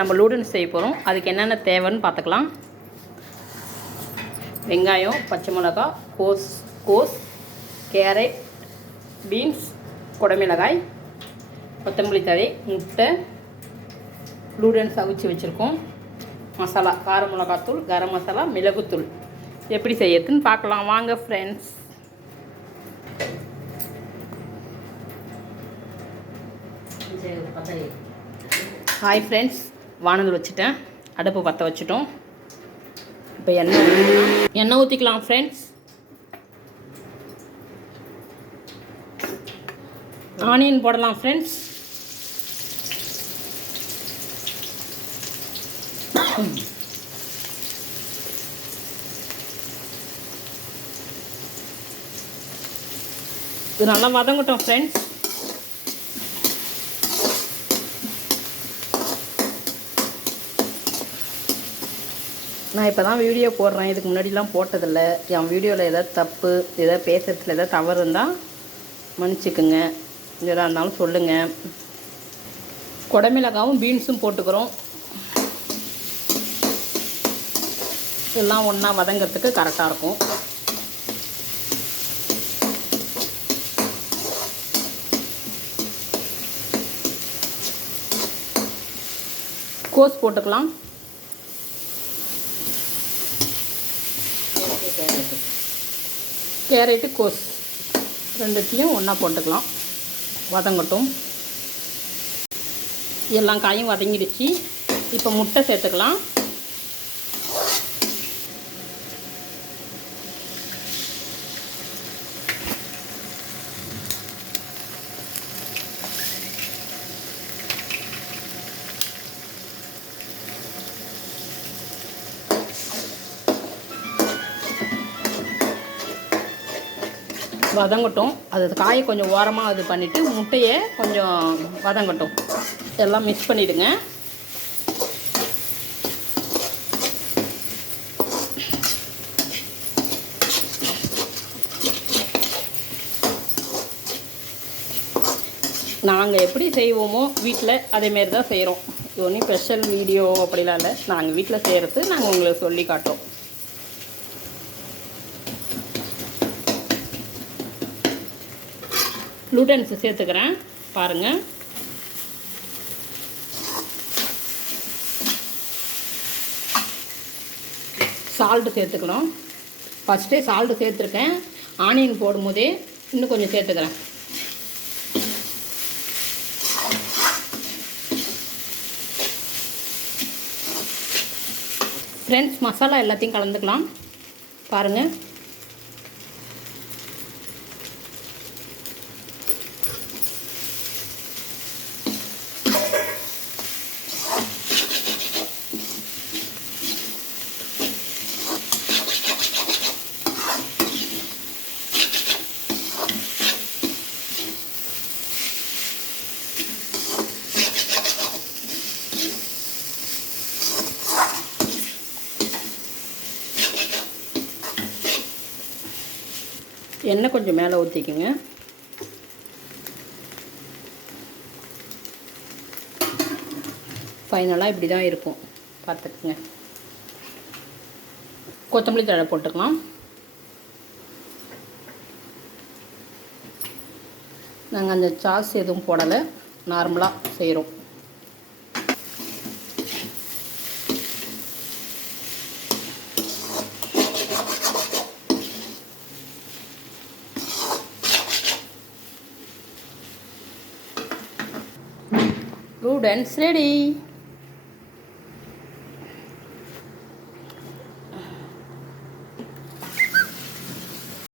நம்ம லூடன்ஸ் செய்ய போகிறோம். அதுக்கு என்னென்ன தேவைன்னு பார்த்துக்கலாம். வெங்காயம், பச்சை மிளகா, கோஸ், கேரட், பீன்ஸ், குடமிளகாய், கொத்தமல்லி தழை, முட்டை, லூடன்ஸ் அவிச்சு வச்சுருக்கோம். மசாலா, கார மிளகாத்தூள், கரம் மசாலா, மிளகுத்தூள். எப்படி செய்யறதுன்னு பார்க்கலாம் வாங்க ஃப்ரெண்ட்ஸ். ஹாய் ஃப்ரெண்ட்ஸ், வானல் வச்சுட்டேன், அடுப்பு பற்ற வச்சுட்டோம். இப்போ எண்ணெய் ஊற்றிக்கலாம் ஃப்ரெண்ட்ஸ். ஆனியன் போடலாம் ஃப்ரெண்ட்ஸ். இது நல்லா வதங்கட்டும் ஃப்ரெண்ட்ஸ். நான் இப்போ தான் வீடியோ போடுறேன், இதுக்கு முன்னாடிலாம் போட்டதில்லை. என் வீடியோவில் எதாவது தப்பு, எதாவது பேசுகிறதுல எதாவது தவறு இருந்தால் மன்னிச்சுக்குங்க, எதாக இருந்தாலும் சொல்லுங்கள். குடமிளகாவும் பீன்ஸும் போட்டுக்கிறோம். எல்லாம் ஒன்றா வதங்கிறதுக்கு கரெக்டாக இருக்கும். கோஸ் போட்டுக்கலாம். கேரட்டு, கோஸ் ரெண்டுத்தையும் ஒன்றா போட்டுக்கலாம். வதங்கட்டும். எல்லாம் காயும் வதங்கிடுச்சு. இப்போ முட்டை சேர்த்துக்கலாம். வதங்கட்டும். அது காயை கொஞ்சம் ஓரமாக இது பண்ணிவிட்டு முட்டையை கொஞ்சம் வதங்கட்டும். எல்லாம் மிக்ஸ் பண்ணிவிடுங்க. நாங்கள் எப்படி செய்வோமோ வீட்டில் அதேமாரி தான் செய்கிறோம். இது ஒன்றும் ஸ்பெஷல் வீடியோ அப்படிலாம் இல்லை. நாங்கள் வீட்டில் செய்கிறது நாங்கள் உங்களுக்கு சொல்லி காட்டுறோம். லூடன்ஸ் சேர்த்துக்கிறேன் பாருங்கள். சால்ட்டு சேர்த்துக்கலாம். ஃபஸ்ட்டே சால்ட்டு சேர்த்துருக்கேன். ஆனியன் போடும்போதே இன்னும் கொஞ்சம் சேர்த்துக்கிறேன். ஃப்ரெண்ட்ஸ், மசாலா எல்லாத்தையும் கலந்துக்கலாம் பாருங்கள். எண்ணெய் கொஞ்சம் மேலே ஊற்றிக்குங்க. ஃபைனலாக இப்படி தான் இருக்கும், பார்த்துக்குங்க. கொத்தமல்லி தழை போட்டுக்கலாம். நாங்கள் அந்த சாஸ் எதுவும் போடலை, நார்மலாக செய்கிறோம். Ludens ready.